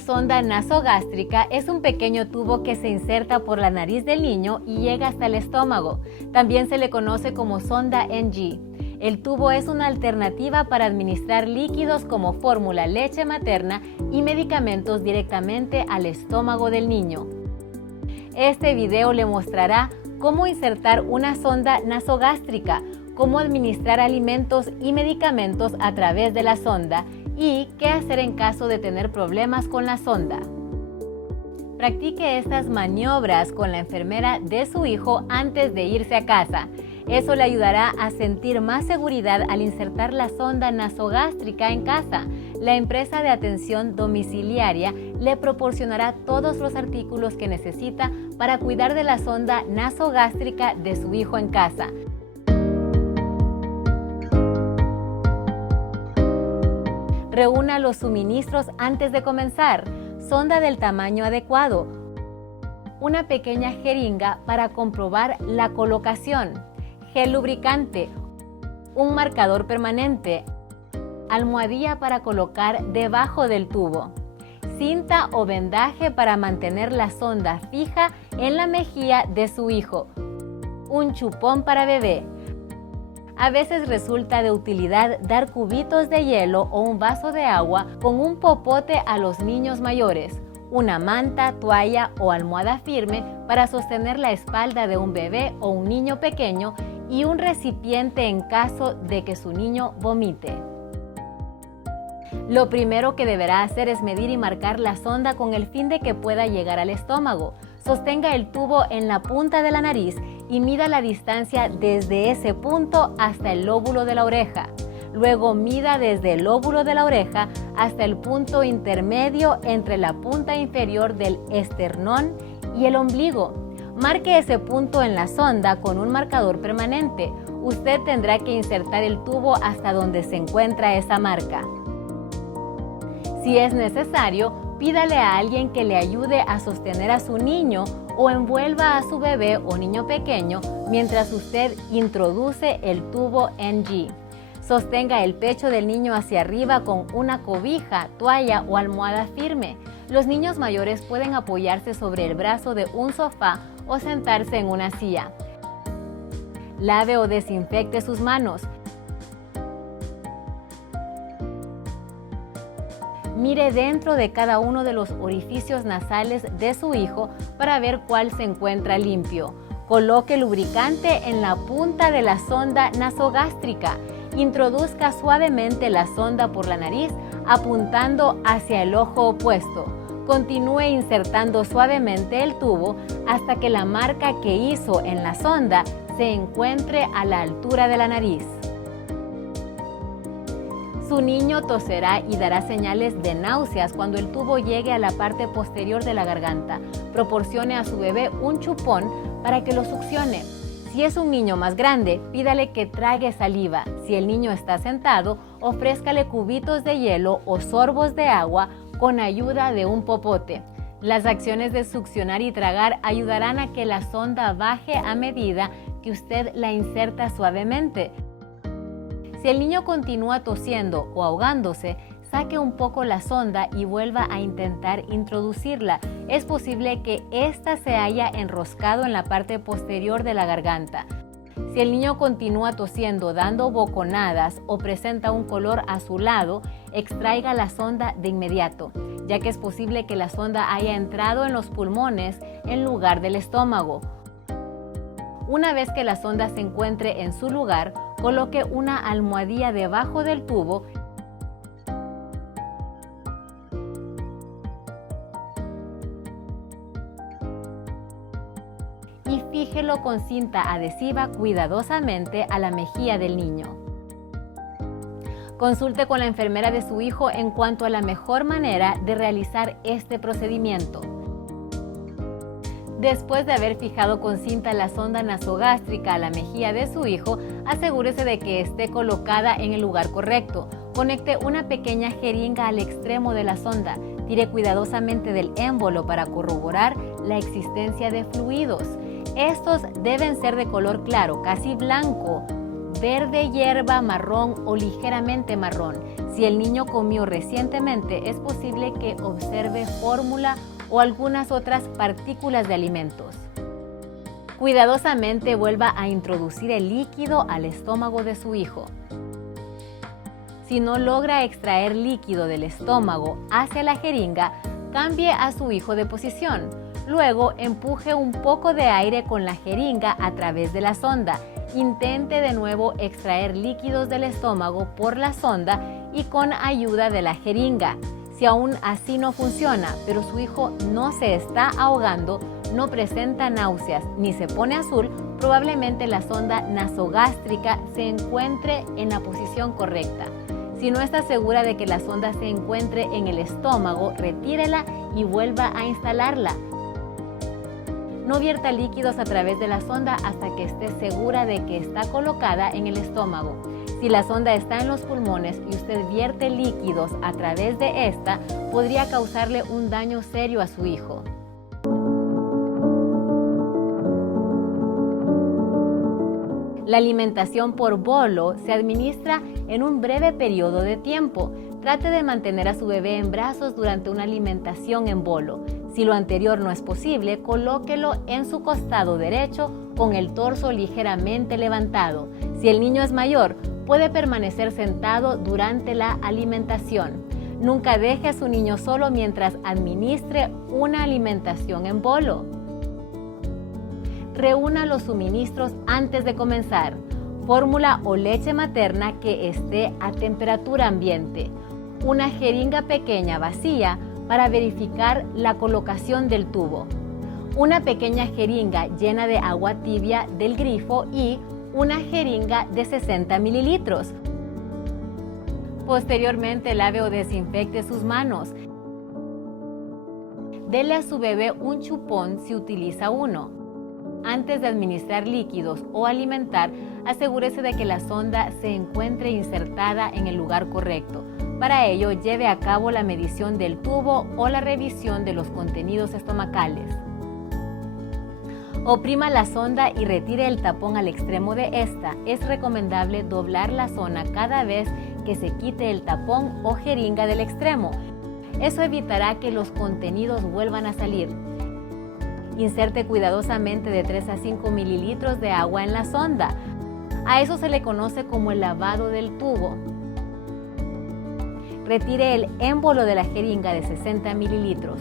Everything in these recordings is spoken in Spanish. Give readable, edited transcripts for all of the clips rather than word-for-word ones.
sonda nasogástrica es un pequeño tubo que se inserta por la nariz del niño y llega hasta el estómago. También se le conoce como sonda NG. El tubo es una alternativa para administrar líquidos como fórmula, leche materna y medicamentos directamente al estómago del niño. Este video le mostrará cómo insertar una sonda nasogástrica, cómo administrar alimentos y medicamentos a través de la sonda y qué hacer en caso de tener problemas con la sonda. Practique estas maniobras con la enfermera de su hijo antes de irse a casa. Eso le ayudará a sentir más seguridad al insertar la sonda nasogástrica en casa. La empresa de atención domiciliaria le proporcionará todos los artículos que necesita para cuidar de la sonda nasogástrica de su hijo en casa. Reúna los suministros antes de comenzar. Sonda del tamaño adecuado. Una pequeña jeringa para comprobar la colocación. Gel lubricante. Un marcador permanente. Almohadilla para colocar debajo del tubo. Cinta o vendaje para mantener la sonda fija en la mejilla de su hijo. Un chupón para bebé. A veces resulta de utilidad dar cubitos de hielo o un vaso de agua con un popote a los niños mayores, una manta, toalla o almohada firme para sostener la espalda de un bebé o un niño pequeño y un recipiente en caso de que su niño vomite. Lo primero que deberá hacer es medir y marcar la sonda con el fin de que pueda llegar al estómago. Sostenga el tubo en la punta de la nariz y mida la distancia desde ese punto hasta el lóbulo de la oreja. Luego mida desde el lóbulo de la oreja hasta el punto intermedio entre la punta inferior del esternón y el ombligo. Marque ese punto en la sonda con un marcador permanente. Usted tendrá que insertar el tubo hasta donde se encuentra esa marca. Si es necesario, pídale a alguien que le ayude a sostener a su niño o envuelva a su bebé o niño pequeño mientras usted introduce el tubo NG. Sostenga el pecho del niño hacia arriba con una cobija, toalla o almohada firme. Los niños mayores pueden apoyarse sobre el brazo de un sofá o sentarse en una silla. Lave o desinfecte sus manos. Mire dentro de cada uno de los orificios nasales de su hijo para ver cuál se encuentra limpio. Coloque lubricante en la punta de la sonda nasogástrica. Introduzca suavemente la sonda por la nariz apuntando hacia el ojo opuesto. Continúe insertando suavemente el tubo hasta que la marca que hizo en la sonda se encuentre a la altura de la nariz. Su niño toserá y dará señales de náuseas cuando el tubo llegue a la parte posterior de la garganta. Proporcione a su bebé un chupón para que lo succione. Si es un niño más grande, pídale que trague saliva. Si el niño está sentado, ofrézcale cubitos de hielo o sorbos de agua con ayuda de un popote. Las acciones de succionar y tragar ayudarán a que la sonda baje a medida que usted la inserta suavemente. Si el niño continúa tosiendo o ahogándose, saque un poco la sonda y vuelva a intentar introducirla. Es posible que ésta se haya enroscado en la parte posterior de la garganta. Si el niño continúa tosiendo, dando boconadas o presenta un color azulado, extraiga la sonda de inmediato, ya que es posible que la sonda haya entrado en los pulmones en lugar del estómago. Una vez que la sonda se encuentre en su lugar, coloque una almohadilla debajo del tubo y fíjelo con cinta adhesiva cuidadosamente a la mejilla del niño. Consulte con la enfermera de su hijo en cuanto a la mejor manera de realizar este procedimiento. Después de haber fijado con cinta la sonda nasogástrica a la mejilla de su hijo, asegúrese de que esté colocada en el lugar correcto. Conecte una pequeña jeringa al extremo de la sonda. Tire cuidadosamente del émbolo para corroborar la existencia de fluidos. Estos deben ser de color claro, casi blanco, verde hierba, marrón o ligeramente marrón. Si Si el niño comió recientemente, es posible que observe fórmula o algunas otras partículas de alimentos. Cuidadosamente vuelva a introducir el líquido al estómago de su hijo. Si no logra extraer líquido del estómago hacia la jeringa, cambie a su hijo de posición. Luego, empuje un poco de aire con la jeringa a través de la sonda. Intente de nuevo extraer líquidos del estómago por la sonda y con ayuda de la jeringa. Si aún así no funciona, pero su hijo no se está ahogando, no presenta náuseas ni se pone azul, probablemente la sonda nasogástrica se encuentre en la posición correcta. Si no está segura de que la sonda se encuentre en el estómago, retírela y vuelva a instalarla. No vierta líquidos a través de la sonda hasta que esté segura de que está colocada en el estómago. Si la sonda está en los pulmones y usted vierte líquidos a través de esta, podría causarle un daño serio a su hijo. La alimentación por bolo se administra en un breve periodo de tiempo. Trate de mantener a su bebé en brazos durante una alimentación en bolo. Si lo anterior no es posible, colóquelo en su costado derecho con el torso ligeramente levantado. Si el niño es mayor, puede permanecer sentado durante la alimentación. Nunca deje a su niño solo mientras administre una alimentación en bolo. Reúna los suministros antes de comenzar. Fórmula o leche materna que esté a temperatura ambiente. Una jeringa pequeña vacía para verificar la colocación del tubo. Una pequeña jeringa llena de agua tibia del grifo y una jeringa de 60 mililitros. Posteriormente, lave o desinfecte sus manos. Dele a su bebé un chupón si utiliza uno. Antes de administrar líquidos o alimentar, asegúrese de que la sonda se encuentre insertada en el lugar correcto. Para ello, lleve a cabo la medición del tubo o la revisión de los contenidos estomacales. Oprima la sonda y retire el tapón al extremo de esta. Es recomendable doblar la zona cada vez que se quite el tapón o jeringa del extremo. Eso evitará que los contenidos vuelvan a salir. Inserte cuidadosamente de 3 a 5 mililitros de agua en la sonda. A eso se le conoce como el lavado del tubo. Retire el émbolo de la jeringa de 60 mililitros.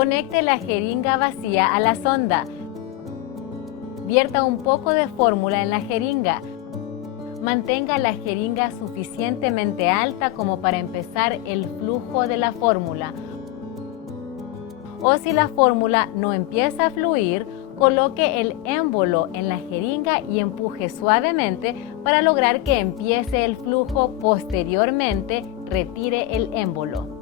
Conecte la jeringa vacía a la sonda. Vierta un poco de fórmula en la jeringa. Mantenga la jeringa suficientemente alta como para empezar el flujo de la fórmula. O si la fórmula no empieza a fluir, coloque el émbolo en la jeringa y empuje suavemente para lograr que empiece el flujo. Posteriormente, retire el émbolo.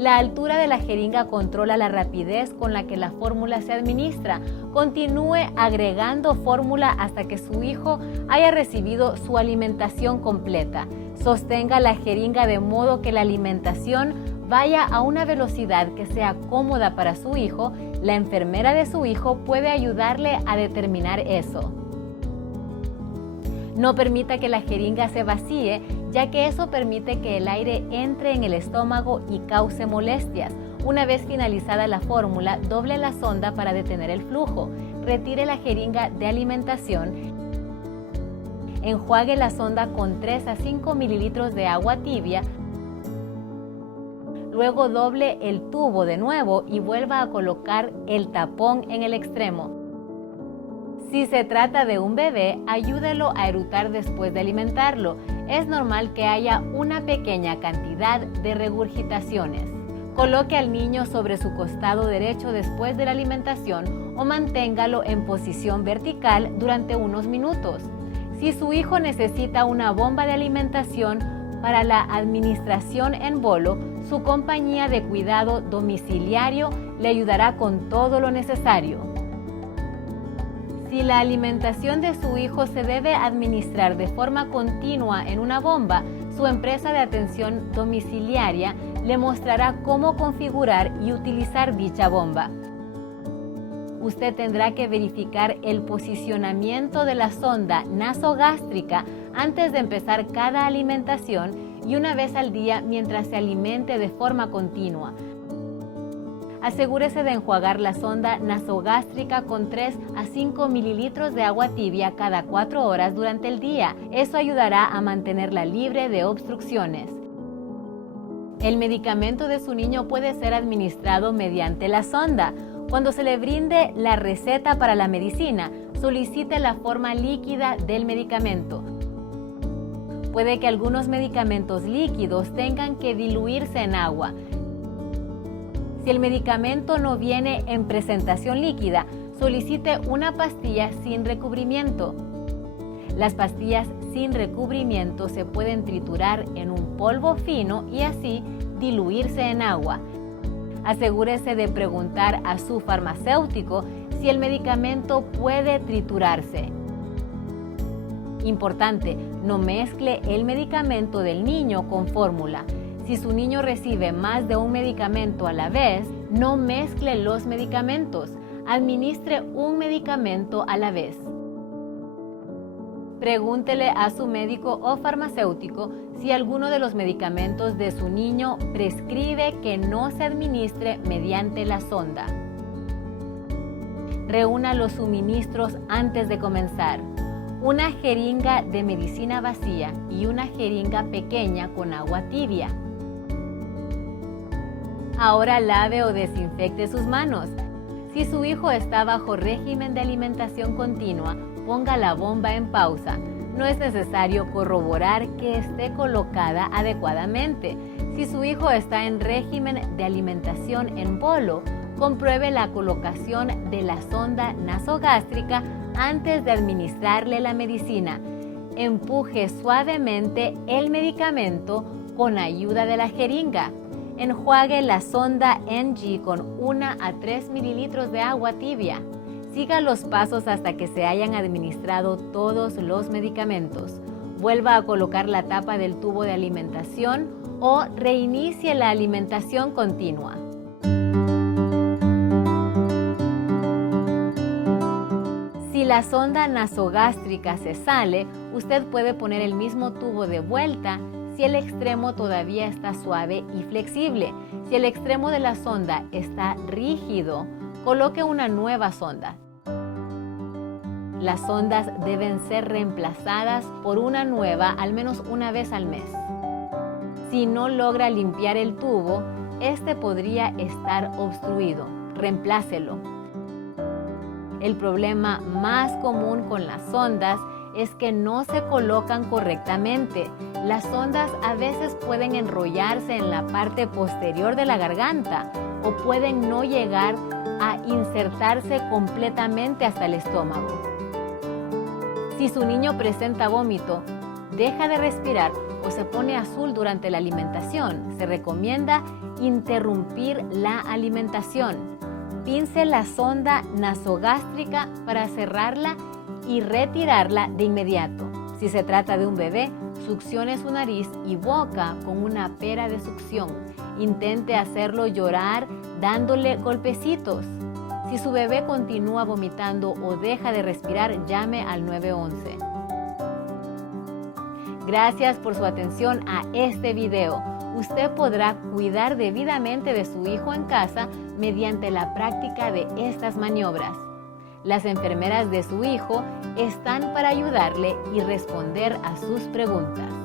La altura de la jeringa controla la rapidez con la que la fórmula se administra. Continúe agregando fórmula hasta que su hijo haya recibido su alimentación completa. Sostenga la jeringa de modo que la alimentación vaya a una velocidad que sea cómoda para su hijo. La enfermera de su hijo puede ayudarle a determinar eso. No permita que la jeringa se vacíe, ya que eso permite que el aire entre en el estómago y cause molestias. Una vez finalizada la fórmula, doble la sonda para detener el flujo. Retire la jeringa de alimentación. Enjuague la sonda con 3 a 5 mililitros de agua tibia. Luego doble el tubo de nuevo y vuelva a colocar el tapón en el extremo. Si se trata de un bebé, ayúdelo a eructar después de alimentarlo. Es normal que haya una pequeña cantidad de regurgitaciones. Coloque al niño sobre su costado derecho después de la alimentación o manténgalo en posición vertical durante unos minutos. Si su hijo necesita una bomba de alimentación para la administración en bolo, su compañía de cuidado domiciliario le ayudará con todo lo necesario. Si la alimentación de su hijo se debe administrar de forma continua en una bomba, su empresa de atención domiciliaria le mostrará cómo configurar y utilizar dicha bomba. usted tendrá que verificar el posicionamiento de la sonda nasogástrica antes de empezar cada alimentación y una vez al día mientras se alimente de forma continua. Asegúrese de enjuagar la sonda nasogástrica con 3 a 5 mililitros de agua tibia cada 4 horas durante el día. Eso ayudará a mantenerla libre de obstrucciones. El medicamento de su niño puede ser administrado mediante la sonda. Cuando se le brinde la receta para la medicina, solicite la forma líquida del medicamento. Puede que algunos medicamentos líquidos tengan que diluirse en agua. Si el medicamento no viene en presentación líquida, solicite una pastilla sin recubrimiento. Las pastillas sin recubrimiento se pueden triturar en un polvo fino y así diluirse en agua. Asegúrese de preguntar a su farmacéutico si el medicamento puede triturarse. Importante, no mezcle el medicamento del niño con fórmula. Si su niño recibe más de un medicamento a la vez, no mezcle los medicamentos. Administre un medicamento a la vez. Pregúntele a su médico o farmacéutico si alguno de los medicamentos de su niño prescribe que no se administre mediante la sonda. Reúna los suministros antes de comenzar. Una jeringa de medicina vacía y una jeringa pequeña con agua tibia. Ahora lave o desinfecte sus manos. Si su hijo está bajo régimen de alimentación continua, ponga la bomba en pausa. No es necesario corroborar que esté colocada adecuadamente. Si su hijo está en régimen de alimentación en bolo, compruebe la colocación de la sonda nasogástrica antes de administrarle la medicina. Empuje suavemente el medicamento con ayuda de la jeringa. Enjuague la sonda NG con 1 a 3 mililitros de agua tibia. Siga los pasos hasta que se hayan administrado todos los medicamentos. Vuelva a colocar la tapa del tubo de alimentación o reinicie la alimentación continua. Si la sonda nasogástrica se sale, usted puede poner el mismo tubo de vuelta si el extremo todavía está suave y flexible. Si el extremo de la sonda está rígido, coloque una nueva sonda. Las sondas deben ser reemplazadas por una nueva al menos una vez al mes. Si no logra limpiar el tubo, este podría estar obstruido. Reemplácelo. El problema más común con las sondas es que no se colocan correctamente. Las sondas a veces pueden enrollarse en la parte posterior de la garganta o pueden no llegar a insertarse completamente hasta el estómago. Si su niño presenta vómito, deja de respirar o se pone azul durante la alimentación, se recomienda interrumpir la alimentación. Pince la sonda nasogástrica para cerrarla y retirarla de inmediato. Si se trata de un bebé, succione su nariz y boca con una pera de succión. Intente hacerlo llorar dándole golpecitos. Si su bebé continúa vomitando o deja de respirar, llame al 911. Gracias por su atención a este video. Usted podrá cuidar debidamente de su hijo en casa mediante la práctica de estas maniobras. Las enfermeras de su hijo están para ayudarle y responder a sus preguntas.